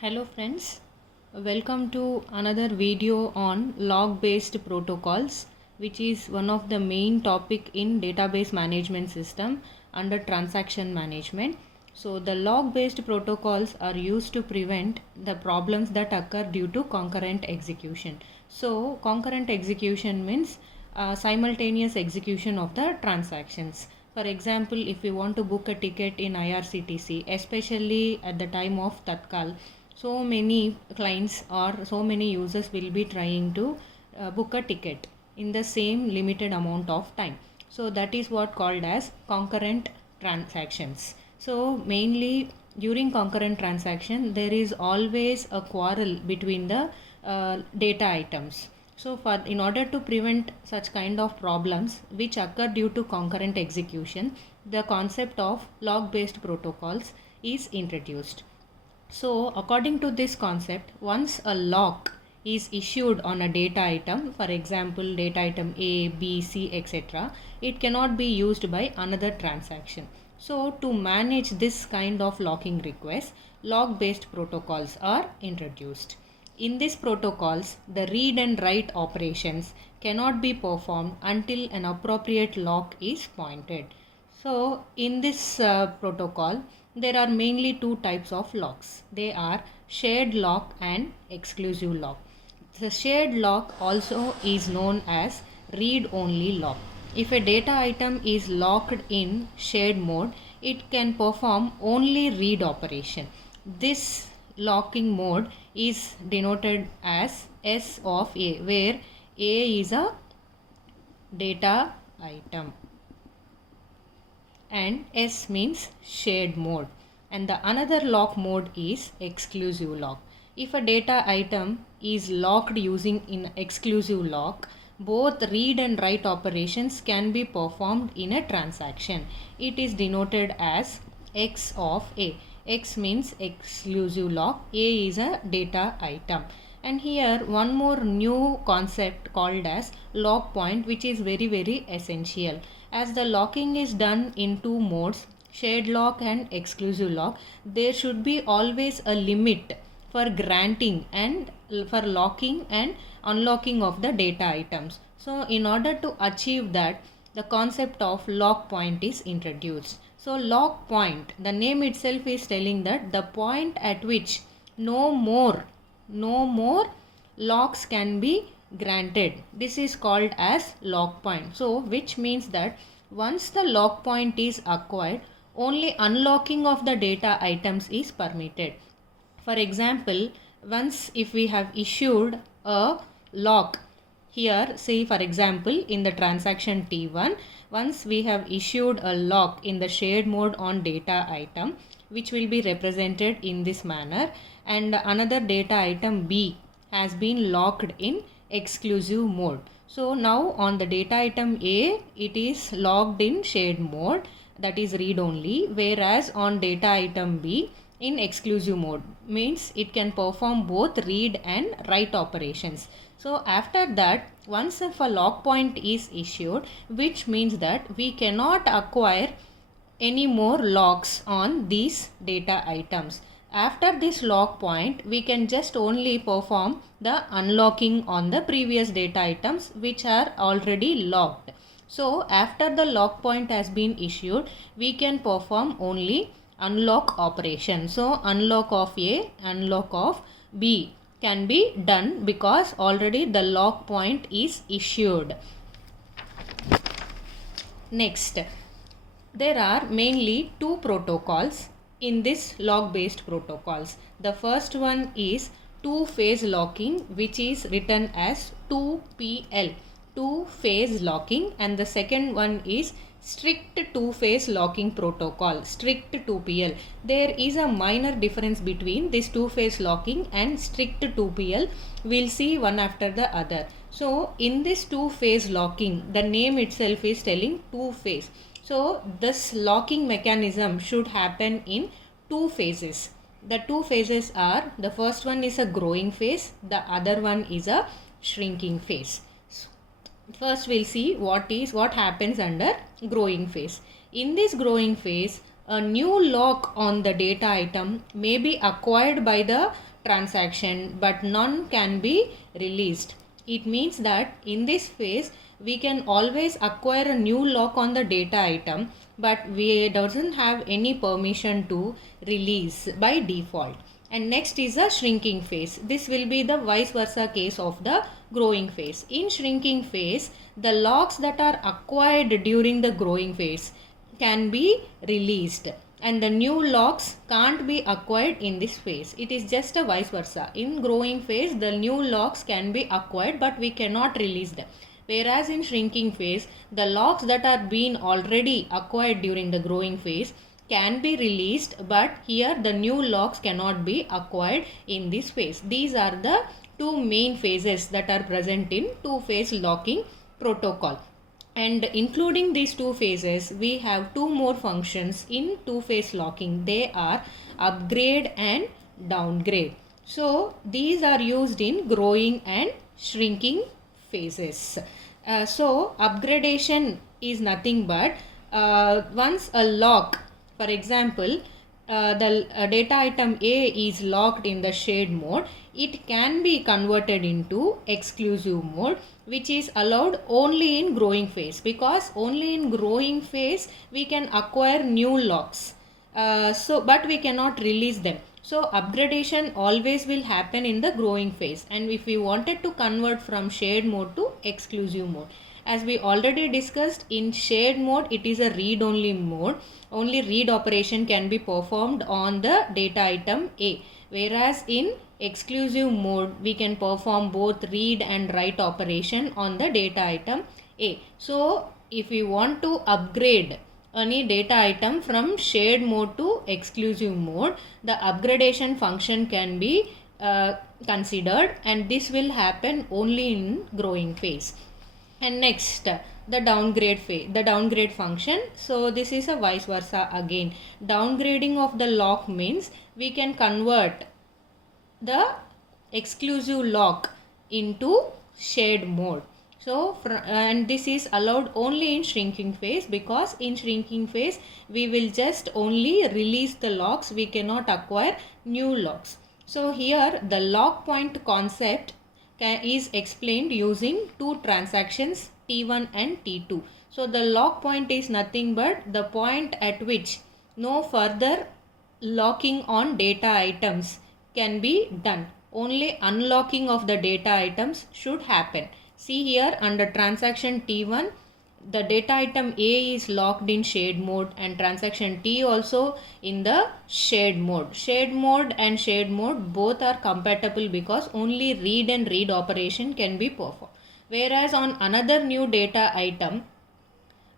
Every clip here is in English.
Hello friends, welcome to another video on log based protocols, which is one of the main topic in database management system under transaction management. So the log based protocols are used to prevent the problems that occur due to concurrent execution. So concurrent execution means simultaneous execution of the transactions. For example, if you want to book a ticket in IRCTC, especially at the time of Tatkal, so many clients or so many users will be trying to book a ticket in the same limited amount of time. So that is what called as concurrent transactions. So mainly during concurrent transaction there is always a quarrel between the data items. So in order to prevent such kind of problems which occur due to concurrent execution, the concept of log based protocols is introduced. So according to this concept, once a lock is issued on a data item, for example data item A, B, C, etc., it cannot be used by another transaction. So to manage this kind of locking request, log based protocols are introduced. In these protocols, the read and write operations cannot be performed until an appropriate lock is pointed. So in this protocol, there are mainly two types of locks. They are shared lock and exclusive lock. The shared lock also is known as read-only lock. If a data item is locked in shared mode, it can perform only read operation. This locking mode is denoted as S of A, where A is a data item and S means shared mode, and the another lock mode is exclusive lock. If a data item is locked using in exclusive lock, both read and write operations can be performed in a transaction. It is denoted as X of A. X means exclusive lock, A is a data item. And here one more new concept called as lock point, which is very essential. As the locking is done in two modes, shared lock and exclusive lock, there should be always a limit for granting and for locking and unlocking of the data items. So in order to achieve that, the concept of lock point is introduced. So lock point, the name itself is telling that the point at which no more locks can be granted. This is called as lock point. So which means that once the lock point is acquired, only unlocking of the data items is permitted. For example, once if we have issued a lock here, say for example in the transaction T1, once we have issued a lock in the shared mode on data item, which will be represented in this manner, and another data item B has been locked in exclusive mode. So now on the data item A, it is locked in shared mode, that is read only, whereas on data item B in exclusive mode, means it can perform both read and write operations. So after that, once if a lock point is issued, which means that we cannot acquire any more locks on these data items. After this lock point, we can just only perform the unlocking on the previous data items which are already locked. So after the lock point has been issued, we can perform only unlock operation. So unlock of A, unlock of B can be done because already the lock point is issued. Next, there are mainly two protocols in this log based protocols. The first one is two-phase locking, which is written as 2PL, two-phase locking, and the second one is strict two-phase locking protocol, strict 2PL. There is a minor difference between this two-phase locking and strict 2PL. We'll see one after the other. So in this two-phase locking, the name itself is telling two-phase. So this locking mechanism should happen in two phases. The two phases are, the first one is a growing phase, the other one is a shrinking phase. First we'll see what happens under growing phase. In this growing phase, a new lock on the data item may be acquired by the transaction, but none can be released. It means that in this phase we can always acquire a new lock on the data item, but we doesn't have any permission to release by default. And next is the shrinking phase. This will be the vice versa case of the growing phase. In shrinking phase, the locks that are acquired during the growing phase can be released, and the new locks can't be acquired in this phase. It is just a vice versa. In growing phase, the new locks can be acquired, but we cannot release them. Whereas in shrinking phase, the locks that are being already acquired during the growing phase can be released, but here the new locks cannot be acquired in this phase. These are the two main phases that are present in two-phase locking protocol. And including these two phases, we have two more functions in two-phase locking. They are upgrade and downgrade. So these are used in growing and shrinking phases. So upgradation is nothing but once a lock, for example, the data item A is locked in the shared mode, it can be converted into exclusive mode, which is allowed only in growing phase, because only in growing phase we can acquire new locks. But we cannot release them. So upgradation always will happen in the growing phase, and if we wanted to convert from shared mode to exclusive mode, as we already discussed, in shared mode it is a read only mode. Only read operation can be performed on the data item A, whereas in exclusive mode we can perform both read and write operation on the data item A. So if we want to upgrade any data item from shared mode to exclusive mode, the upgradation function can be considered, and this will happen only in growing phase. And next, the downgrade phase, the downgrade function. So this is a vice versa again. Downgrading of the lock means we can convert the exclusive lock into shared mode. So and this is allowed only in shrinking phase, because in shrinking phase we will just only release the locks, we cannot acquire new locks. So here the lock point concept is explained using two transactions T1 and T2. So the lock point is nothing but the point at which no further locking on data items can be done. Only unlocking of the data items should happen. See here, under transaction T1, the data item A is locked in shared mode, and transaction T also in the shared mode. Shared mode and shared mode both are compatible because only read and read operation can be performed. Whereas on another new data item,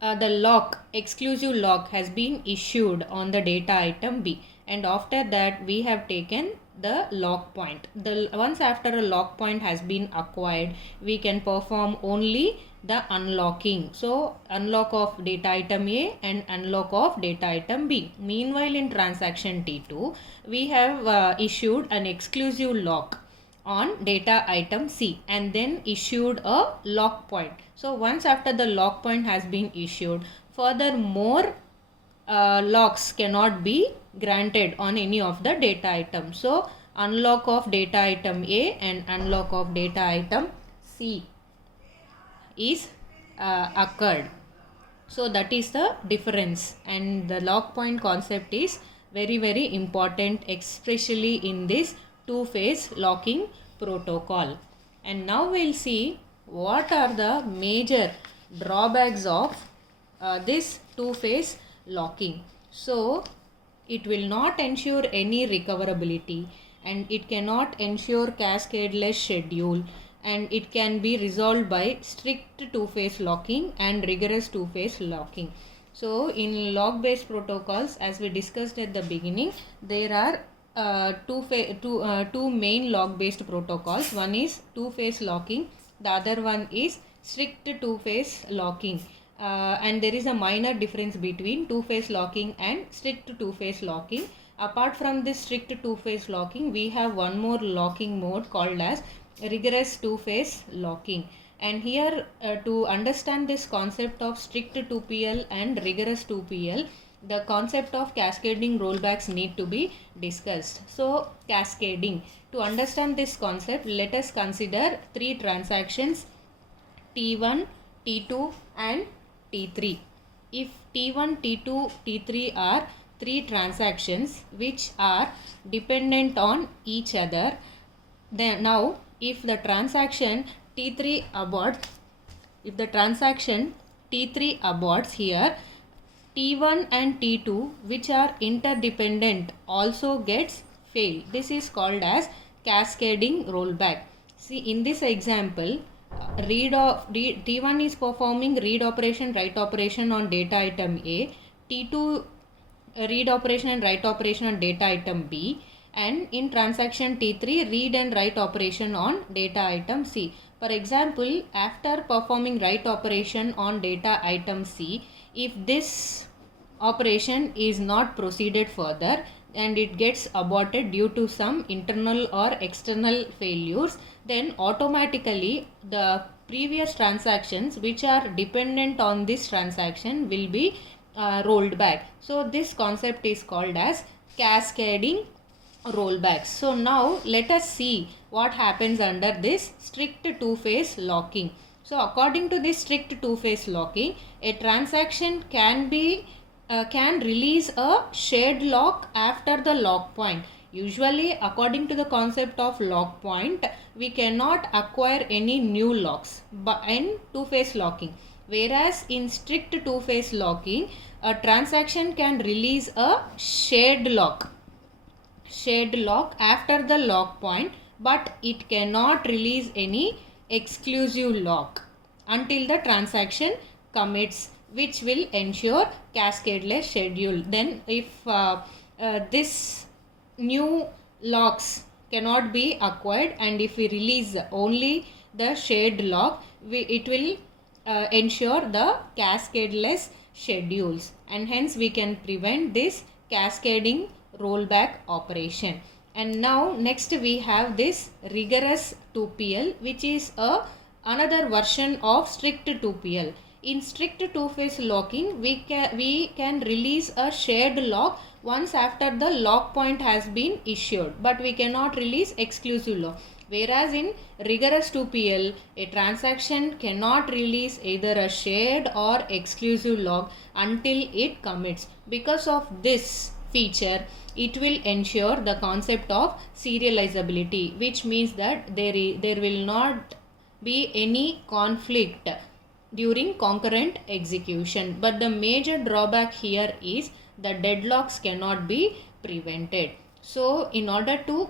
the lock, exclusive lock, has been issued on the data item B, and after that we have taken the lock point. Once after a lock point has been acquired, we can perform only the unlocking. So unlock of data item A and unlock of data item B. Meanwhile, in transaction T2, we have issued an exclusive lock on data item C and then issued a lock point. So once after the lock point has been issued, furthermore locks cannot be granted on any of the data items. So unlock of data item A and unlock of data item C is occurred. So that is the difference, and the lock point concept is very important, especially in this two-phase locking protocol. And now we'll see what are the major drawbacks of this two-phase locking. So it will not ensure any recoverability, and it cannot ensure cascadeless schedule, and it can be resolved by strict two-phase locking and rigorous two-phase locking. So in log-based protocols, as we discussed at the beginning, there are two main log-based protocols. One is two-phase locking, the other one is strict two-phase locking. And there is a minor difference between two-phase locking and strict two-phase locking. Apart from this strict two-phase locking, we have one more locking mode called as rigorous two-phase locking. And here to understand this concept of strict 2PL and rigorous 2PL, the concept of cascading rollbacks need to be discussed. So cascading, to understand this concept, let us consider three transactions T1, T2 and T3. If T1, T2, T3 are three transactions which are dependent on each other, then now if the transaction T3 aborts, here, T1 and T2 which are interdependent also gets failed. This is called as cascading rollback. See, in this example, T1 is performing read operation, write operation on data item A, T2 read operation and write operation on data item B, and in transaction T3 read and write operation on data item C. For example, after performing write operation on data item C, if this operation is not proceeded further and it gets aborted due to some internal or external failures, then automatically the previous transactions which are dependent on this transaction will be rolled back. So this concept is called as cascading rollbacks. So now let us see what happens under this strict two-phase locking. So according to this strict two-phase locking, a transaction can release a shared lock after the lock point. Usually, according to the concept of lock point, we cannot acquire any new locks in two-phase locking. Whereas in strict two-phase locking, a transaction can release a shared lock after the lock point, but it cannot release any exclusive lock until the transaction commits, which will ensure cascadeless schedule. Then if this new locks cannot be acquired and if we release only the shared lock, it will ensure the cascadeless schedules, and hence we can prevent this cascading rollback operation. And now next we have this rigorous 2PL, which is another version of strict 2PL. In strict two-phase locking, we can release a shared lock once after the lock point has been issued, but we cannot release exclusive lock. Whereas in rigorous 2PL, a transaction cannot release either a shared or exclusive lock until it commits. Because of this feature, it will ensure the concept of serializability, which means that there will not be any conflict during concurrent execution. But the major drawback here is the deadlocks cannot be prevented. So in order to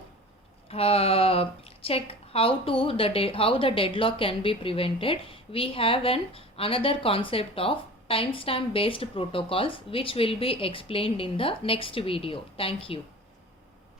check how the deadlock can be prevented, we have another concept of timestamp based protocols, which will be explained in the next video. Thank you.